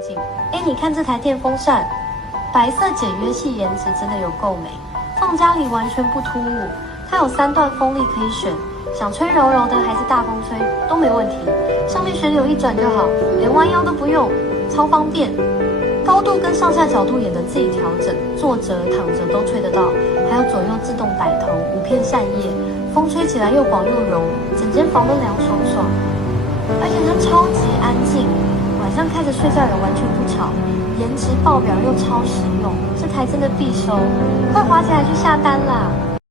景。你看这台电风扇，白色简约系颜值真的有够美，放家里完全不突兀。它有3段风力可以选，想吹柔柔的还是大风吹都没问题。上面旋钮一转就好，连弯腰都不用，超方便。高度跟上下角度也能自己调整，坐着躺着都吹得到。还有左右自动摆头，5片扇叶，风吹起来又广又柔，整间房都凉爽爽。而且它超级安静，晚上开着睡觉也完全不吵，颜值爆表又超实用，这台真的必收，快滑起来去下单啦！